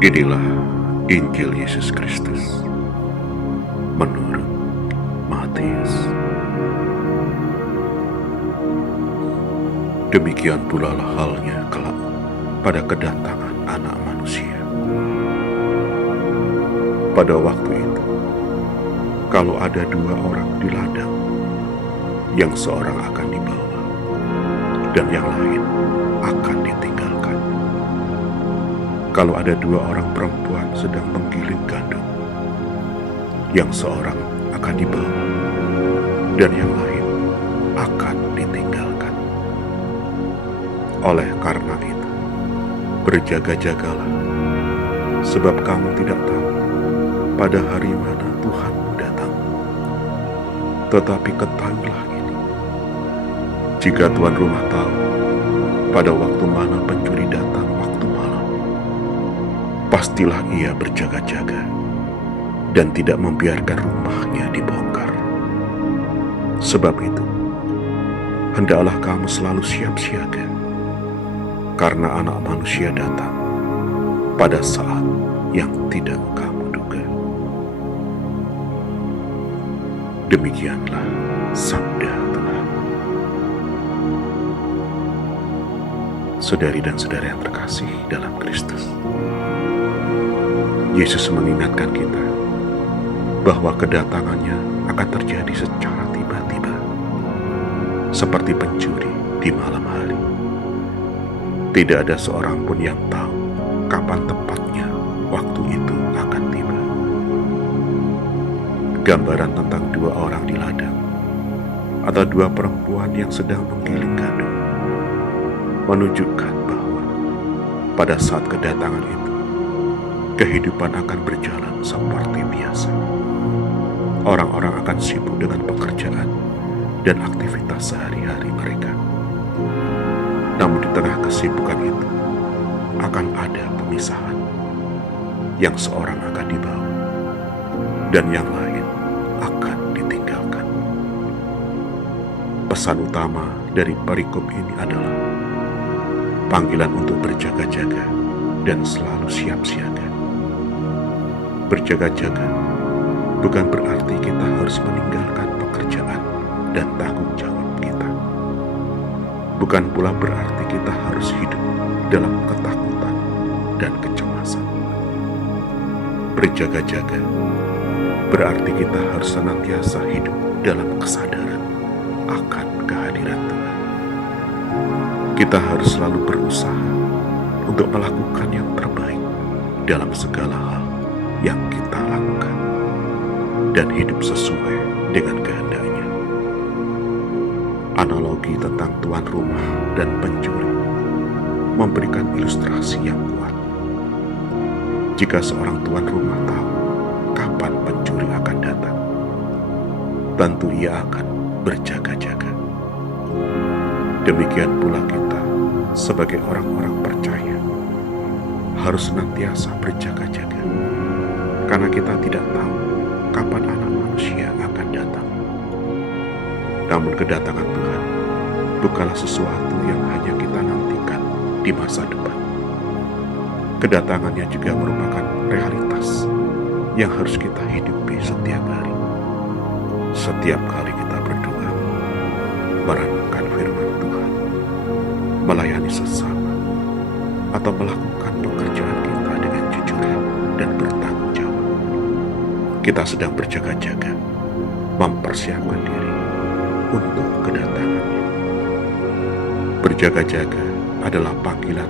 Inilah Injil Yesus Kristus menurut Matius. Demikian pula halnya kelak pada kedatangan Anak Manusia. Pada waktu itu, kalau ada dua orang di ladang, yang seorang akan dibawa dan yang lain akan ditinggalkan. Kalau ada dua orang perempuan sedang menggiling gandum, yang seorang akan dibawa dan yang lain akan ditinggalkan. Oleh karena itu, berjaga-jagalah, sebab kamu tidak tahu pada hari mana Tuhanmu datang. Tetapi ketahuilah ini, jika tuan rumah tahu pada waktu mana pencuri datang waktu malam, pastilah ia berjaga-jaga dan tidak membiarkan rumahnya dibongkar. Sebab itu, hendaklah kamu selalu siap siaga, karena Anak Manusia datang pada saat yang tidak kamu duga. Demikianlah sabda Tuhan. Saudari dan saudara yang terkasih dalam Kristus, Yesus mengingatkan kita bahwa kedatangannya akan terjadi secara tiba-tiba, seperti pencuri di malam hari. Tidak ada seorang pun yang tahu kapan tepatnya waktu itu akan tiba. Gambaran tentang dua orang di ladang atau dua perempuan yang sedang menggiling gandum menunjukkan bahwa pada saat kedatangan itu, kehidupan akan berjalan seperti biasa. Orang-orang akan sibuk dengan pekerjaan dan aktivitas sehari-hari mereka. Namun di tengah kesibukan itu, akan ada pemisahan. Yang seorang akan dibawa, dan yang lain akan ditinggalkan. Pesan utama dari perikop ini adalah panggilan untuk berjaga-jaga dan selalu siap siaga. Berjaga-jaga bukan berarti kita harus meninggalkan pekerjaan dan tanggung jawab kita. Bukan pula berarti kita harus hidup dalam ketakutan dan kecemasan. Berjaga-jaga berarti kita harus senantiasa hidup dalam kesadaran akan kehadiran Tuhan. Kita harus selalu berusaha untuk melakukan yang terbaik dalam segala hal yang kita lakukan dan hidup sesuai dengan kehendaknya. Analogi tentang tuan rumah dan pencuri memberikan ilustrasi yang kuat. Jika seorang tuan rumah tahu kapan pencuri akan datang, tentu ia akan berjaga-jaga. Demikian pula kita sebagai orang-orang percaya harus senantiasa berjaga-jaga, karena kita tidak tahu kapan Anak Manusia akan datang. Namun kedatangan Tuhan bukanlah sesuatu yang hanya kita nantikan di masa depan. Kedatangannya juga merupakan realitas yang harus kita hidupi setiap hari. Setiap kali kita berdoa, merenungkan firman Tuhan, melayani sesama, atau melakukan pekerjaan kita dengan jujur dan bertanggung jawab, kita sedang berjaga-jaga, mempersiapkan diri untuk kedatangannya. Berjaga-jaga adalah panggilan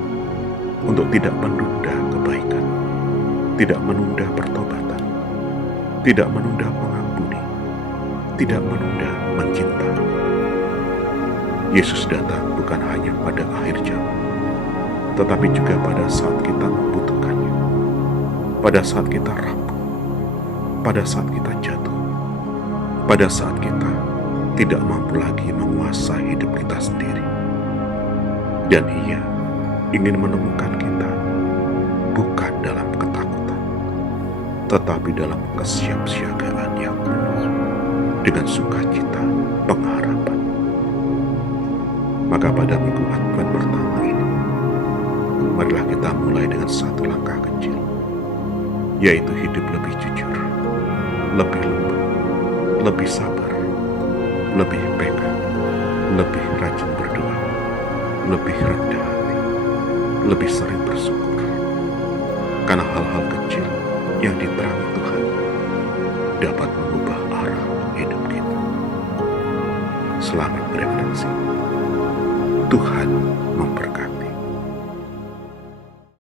untuk tidak menunda kebaikan, tidak menunda pertobatan, tidak menunda mengampuni, tidak menunda mencintai. Yesus datang bukan hanya pada akhir zaman, tetapi juga pada saat kita membutuhkannya, pada saat kita rapuh, pada saat kita jatuh, pada saat kita tidak mampu lagi menguasai hidup kita sendiri. Dan Ia ingin menemukan kita bukan dalam ketakutan, tetapi dalam kesiapsiagaan yang penuh dengan sukacita pengharapan. Maka pada minggu Advent pertama ini, marilah kita mulai dengan satu langkah kecil yaitu hidup lebih jujur, lebih lembut, lebih sabar, lebih peka, lebih rajin berdoa, lebih rendah hati, lebih sering bersyukur. Karena hal-hal kecil yang diterangi Tuhan dapat mengubah arah hidup kita. Selamat berefleksi. Tuhan memberkati.